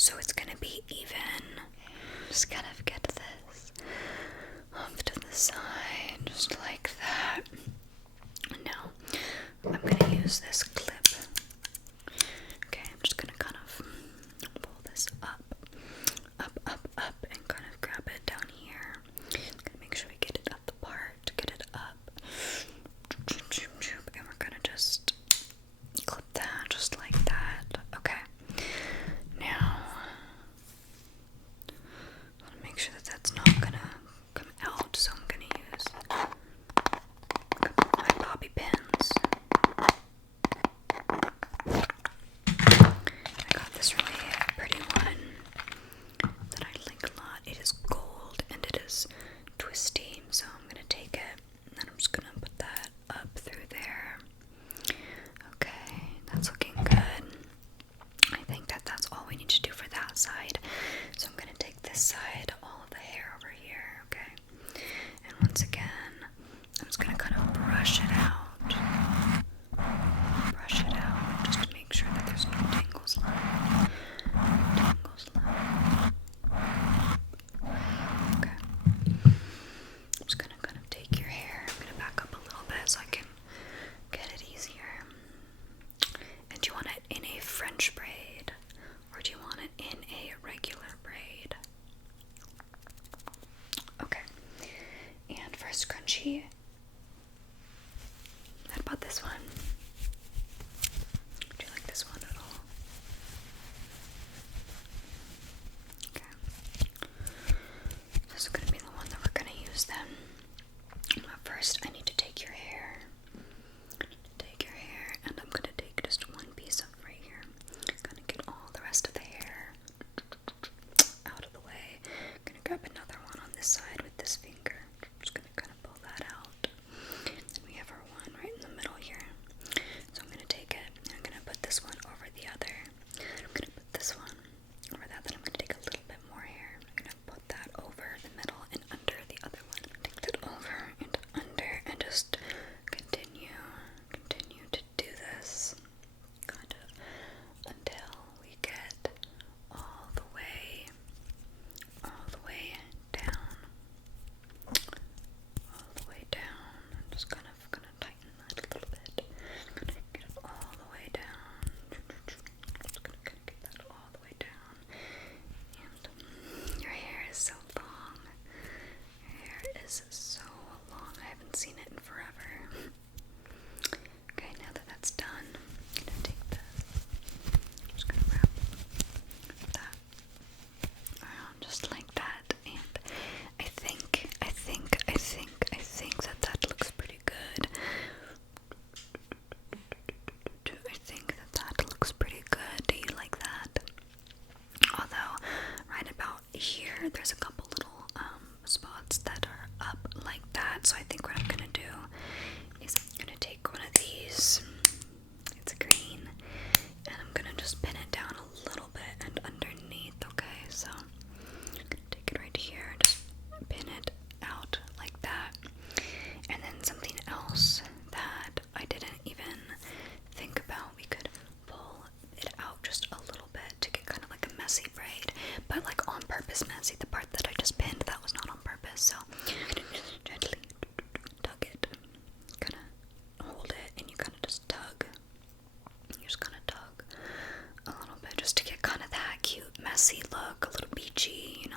so it's gonna be even. Just kind of get this off to the side, just like that. Now, I'm gonna use this clip. Okay, I'm just gonna kind of pull this up, and kind of grab it down here. Gonna make sure we get it up the part, get it up, and we're gonna just clip that just like that. Okay. Now, I want to make sure that that's not gonna come out, so I'm gonna use my bobby pins. I got this really pretty one that I like a lot. It is gold and it is twisty, so I'm gonna take it and then I'm just gonna put that up through there. Okay, that's looking good. I think that that's all we need to do for that side. So I'm gonna take this side, all of the hair over here, okay? And once again, I'm just gonna kind of brush it out. Brush it out just to make sure that there's no tangles left. Tangles left. Okay. I'm just gonna kind of take your hair. I'm gonna back up a little bit so I can get it easier. And do you want it in a French braid or do you want it in a regular braid? Okay. And for a scrunchie, how about this one? Do you like this one at all? Okay. This is going to be the one that we're going to use then. First, I need to take your hair. And I'm going to take just one piece of right here. Gonna get all the rest of the hair out of the way. Gonna grab another one on this side with this finger. Just gonna kind of pull that out. And we have our one right in the middle here. So I'm gonna take it and I'm gonna put this one over the other. I'm gonna put this one over that. Then I'm gonna take a little bit more hair. I'm gonna put that over the middle and under the other one. Take that over and under and just continue to do this kind of until we get all the way down. All the way down. I'm just kind of gonna tighten that a little bit. Gonna get it all the way down. Just gonna get that all the way down. And your hair is so long. Your hair is so long. I haven't seen it in forever. Okay, now that that's done, I'm gonna take this. I'm just gonna wrap that around just like that, and I think that looks pretty good. I think that looks pretty good. Do you like that? Although, right about here, there's a couple little spots that are up like that. So I think what I'm gonna do is I'm gonna take one of these. It's green, and I'm gonna just pin it down a little bit and underneath. Okay, so I'm gonna take it right here and just pin it out like that. And then something else that I didn't even think about, we could pull it out just a little bit to get kind of like a messy braid, but like on purpose messy. The part that I just pinned, that was not on purpose, so just gently tug it, kind of hold it, and you kind of just tug. You just kind of tug a little bit just to get kind of that cute messy look, a little beachy, you know.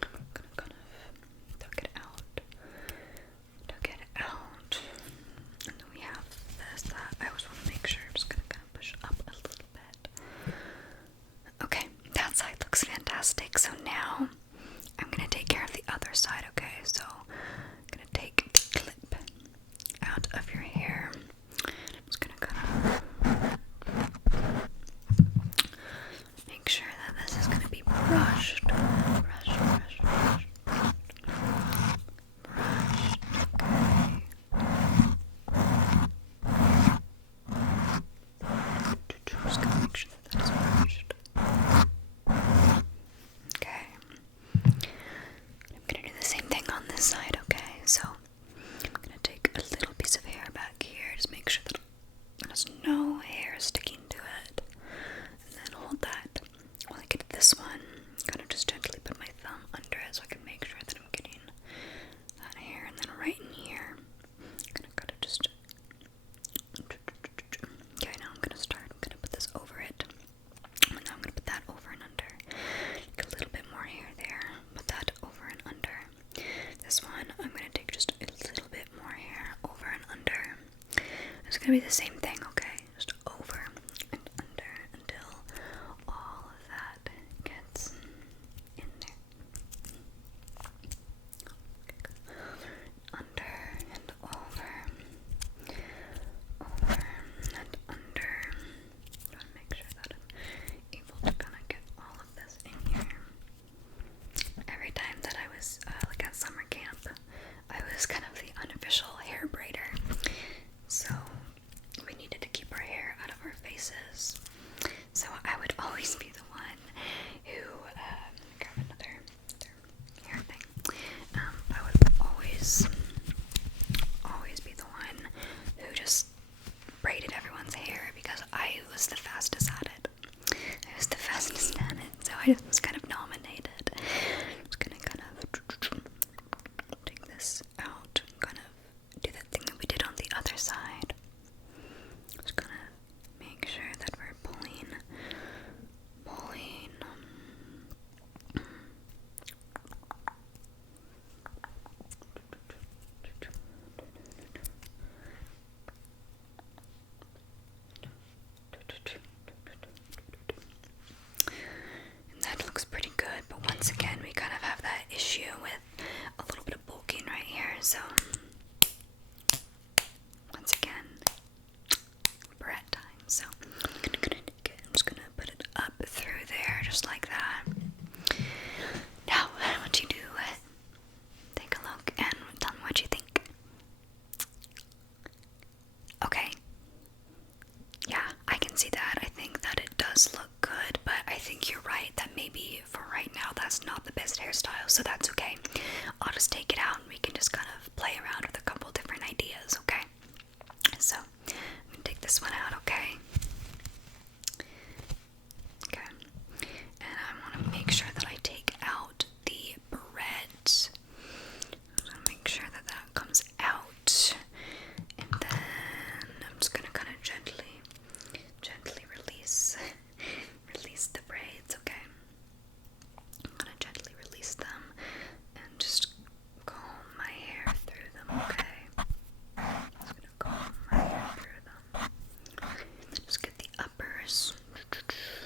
Gonna kind of tug it out, and then we have this that I always want to make sure. I'm just gonna kind of push up a little bit. Okay, that side looks fantastic. So now gonna be the same thing, okay? Just over and under until all of that gets in there. Under and over and under. I want to make sure that I'm able to kind of get all of this in here. Every time that I was like at summer camp, I was kind of the unofficial hair braider. So we needed to keep our hair out of our faces. So I would always be the one who, grab another hair thing. I would always be the one who just braided everyone's hair because I was the fastest at it. So I was kind of nominated. I'm just gonna kind of take this out, kind of do that thing that we did on the other side. Just gonna make sure that we're pulling. And that looks pretty good, but once again, we kind of have that issue with a little bit of bulking right here, so once again, we're at time, so I'm just gonna put it up through there, just like that. Now, what you do, take a look and tell me what you think. Okay. Yeah, I can see that. I think that it does look good, but I think you're right that maybe for right now that's not the best hairstyle, so that's okay. I'll just take it out and we can just kind of play around with a couple different ideas, okay? So, I'm gonna take this one out, okay? Okay. And I want to make sure that I take out the braids. I'm gonna make sure that that comes out. And then I'm just gonna kind of gently release the braids, okay? I'm gonna gently release them and just comb my hair through them, okay? Just gonna comb my hair through them. Just get the uppers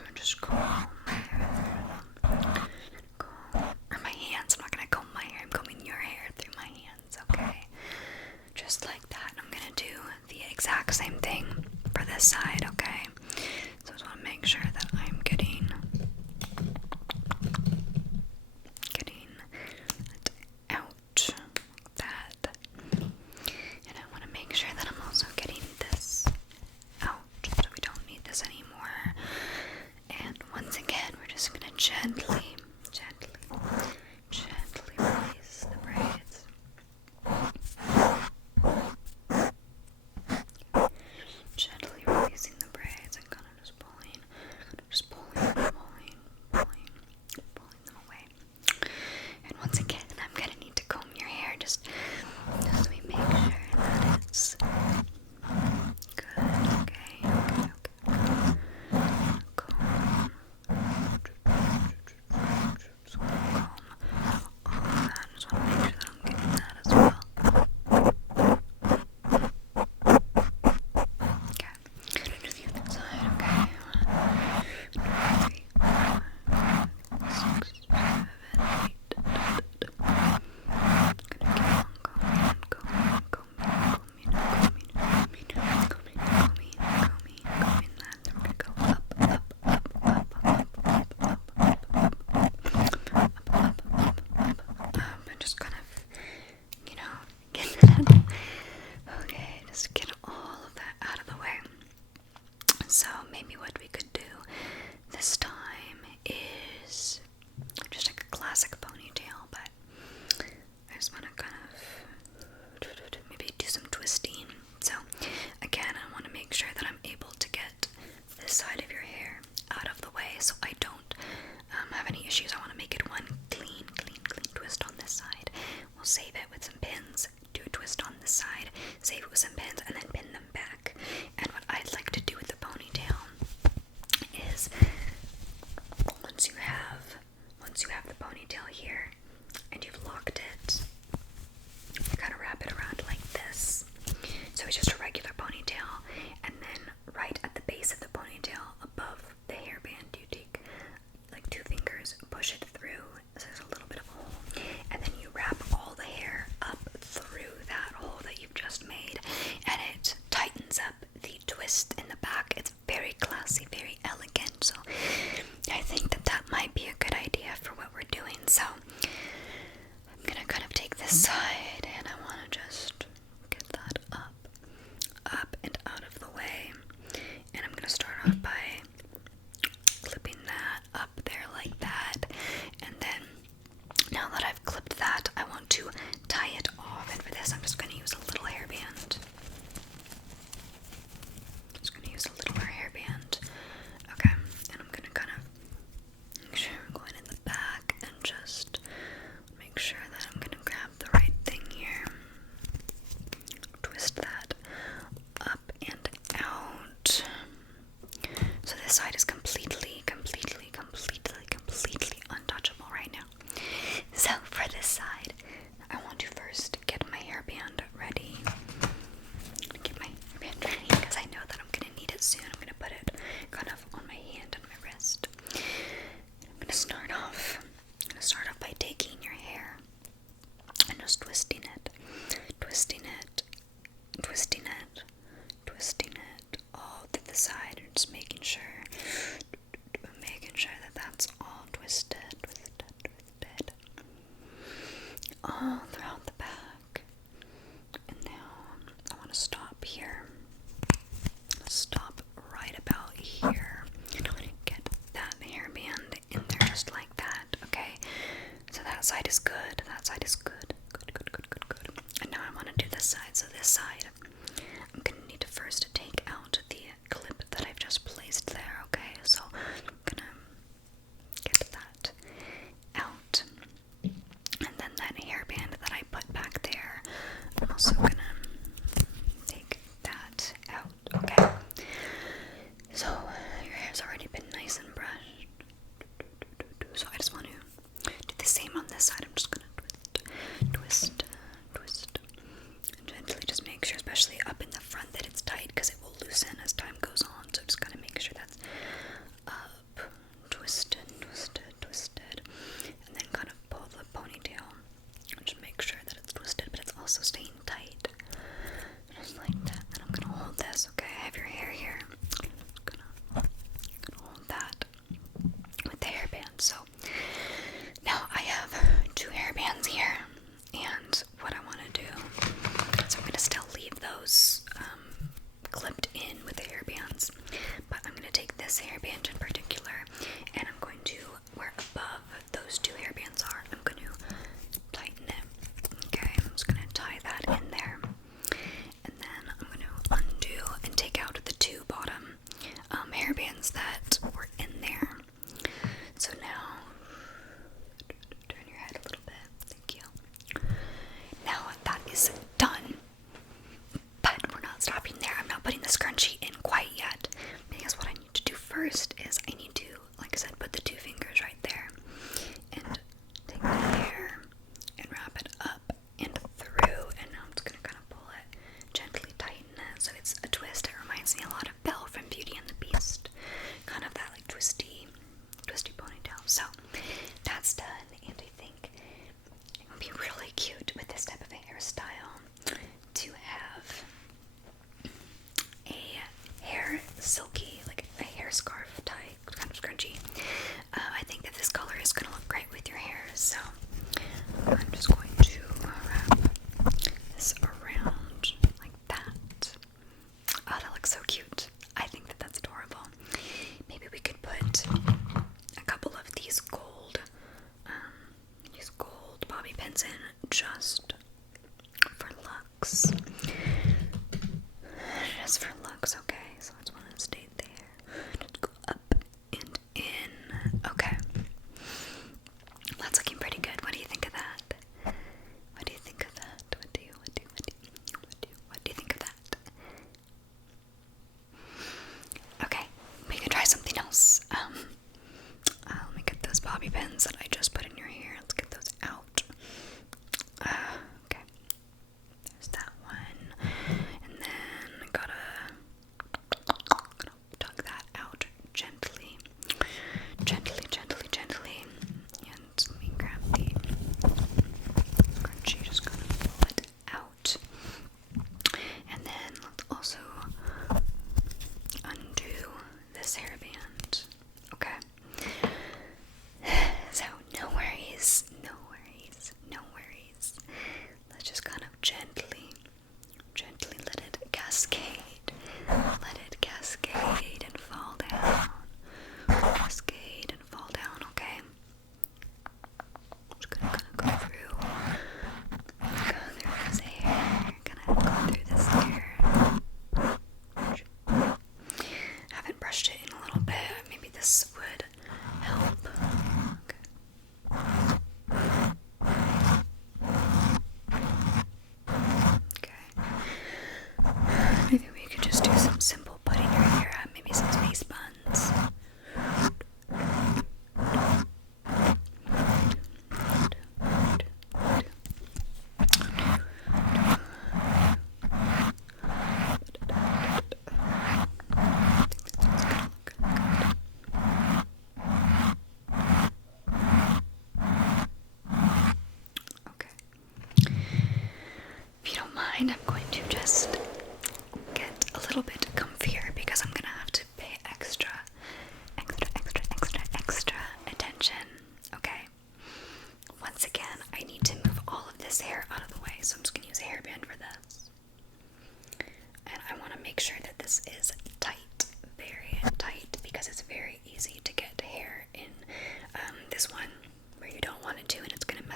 and just comb my hair through them. Or my hands. I'm not gonna comb my hair. I'm combing your hair through my hands, okay? Just like that. I'm gonna do the exact same thing for this side, okay? So I just want to make sure that I'm getting it out like that. And I want to make sure that I'm also getting this out so we don't need this anymore. And once again, we're just gonna gently release the braids. Gently releasing the braids and kind of just pulling them away. And once again, I'm gonna need to comb your hair just so we make sure that it's good. Okay. Comb. Just wanna comb all of that. Just wanna make sure that I'm getting that as well. Okay. The other side, okay. 1, 2, 3, 4, 5, 6, 7, 8. Gonna keep on combing that. Then we're gonna go up, and just kind of, get that. Okay, just get all of that out of the way. So maybe what we could do this time is just like a classic ponytail, but I just want to kind of maybe do some twisting. So again, I want to make sure that I'm able to get this side of your hair out of the way so I don't have any issues. I want to make it one clean twist on this side. We'll save it with some pins, do a twist on this side, save it with some pins, and then pin them back. And what I'd like to do with the ponytail is once you have the ponytail here and you've locked it, you kind of wrap it around like this. So it's just a regular ponytail, So I'm gonna kind of take this side and I want to just get that up and out of the way. And I'm gonna start off by clipping that up there like that. And then now that I've clipped that, I want to tie it off. And for this, I'm just gonna use a little hairband. Okay, and I'm gonna kind of make sure I'm going in the back and just make sure that I'm gonna grab the right thing here. Twist that up and out. So this side is completely untouchable right now. So for this side, I want to first get my hairband ready. Get my hairband ready because I know that I'm gonna need it soon. I'm gonna put it kind of on my hand and my wrist. I'm gonna start off by taking your hair and just twisting it all to the side, and just making sure that that's all twisted all throughout the back. And now I want to stop here. Stop right about here. I want to get that hairband in there just like that. Okay, so that side is good. Good. And now I want to do this side. So this side, I'm gonna need to first take out the clip that I've just placed there. Okay, so I'm gonna get that out, and then that hairband that I put back there, I'm also gonna take that out. Okay, so your hair's already been nice and brushed, so I just want to do the same on this side. I'm just gonna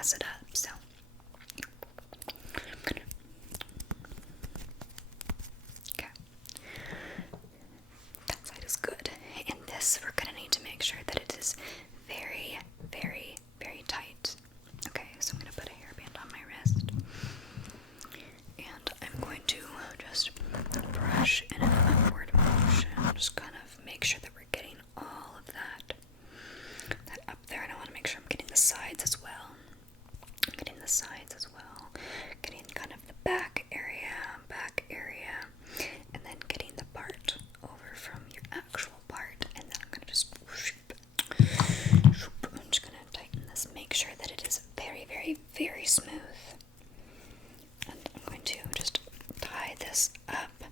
mess it up. So okay, that side is good. And this, we're gonna need to make sure that it is very, very, very tight. Okay, so I'm gonna put a hairband on my wrist, and I'm going to just brush in an upward motion. Just kind of make sure that we're getting all of that up there, and I want to make sure I'm getting the sides as well. Getting the sides as well. Getting kind of the back area, and then getting the part over from your actual part, and then I'm gonna just I'm just gonna tighten this, make sure that it is very, very, very smooth. And I'm going to just tie this up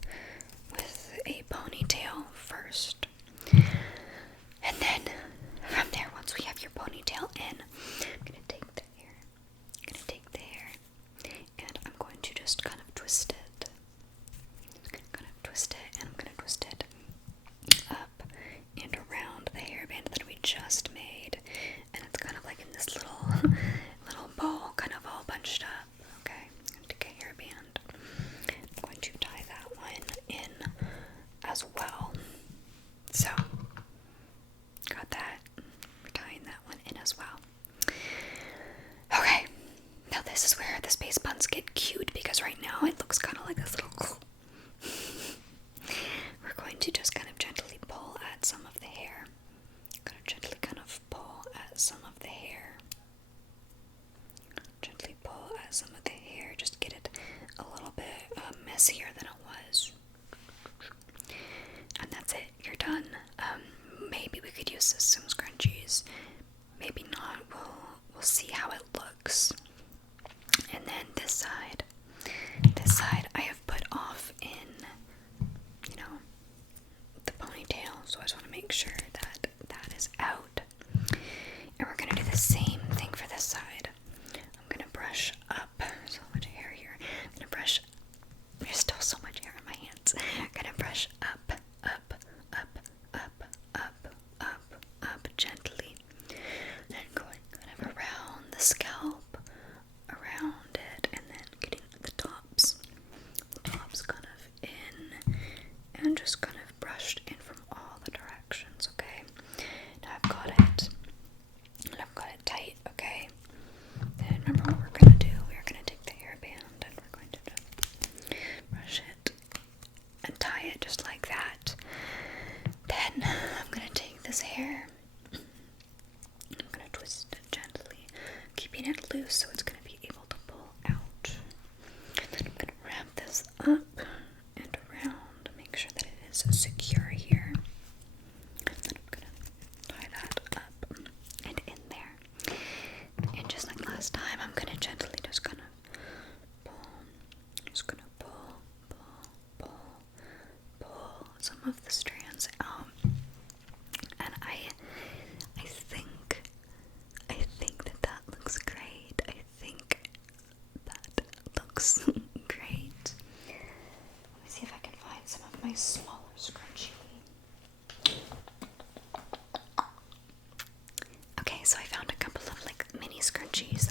with a ponytail first. And then from there, once we have your ponytail in, I'm gonna take the hair. And I'm going to just kind of twist it. And I'm gonna twist it up and around the hairband that we just made. And it's kind of like in this little ball, kind of all bunched up. Okay, I'm gonna take a hairband. I'm going to tie that one in as well. So, got that. We're tying that one in as well. Okay, now this is where the space buns get cute, because right now it looks kind of like this little. We're going to just kind of gently pull at some of the hair. Gently pull at some of the hair. Just get it a little bit messier than it was. And that's it, you're done. Maybe we could use some scrunchies. Maybe not. We'll see how it looks. And then this side I have put off in, the ponytail. So I just want to make sure that that is out. And we're gonna do the same thing for this side. I'm gonna brush up. So much hair here. I'm gonna brush. There's still so much hair on my hands. I'm gonna brush up, gently, and going kind of around the scalp, around it, and then getting the tops kind of in, and just kind of brushed in from all the directions. Okay, now I've got it tight. Okay, then remember what we're gonna do. We're gonna take the hairband and we're going to brush it and tie it just like that. Then I'm gonna take this hair, I'm gonna twist it gently, keeping it loose so it's gonna be able to pull out. Then I'm gonna wrap this up and around, make sure that it is secure here. Then I'm gonna tie that up and in there. And just like last time, I'm gonna gently just kind of pull, pull some of the strands out. And I think that looks great. I think that looks great. Let me see if I can find some of my smaller scrunchie. Okay, so I found a couple of like mini scrunchies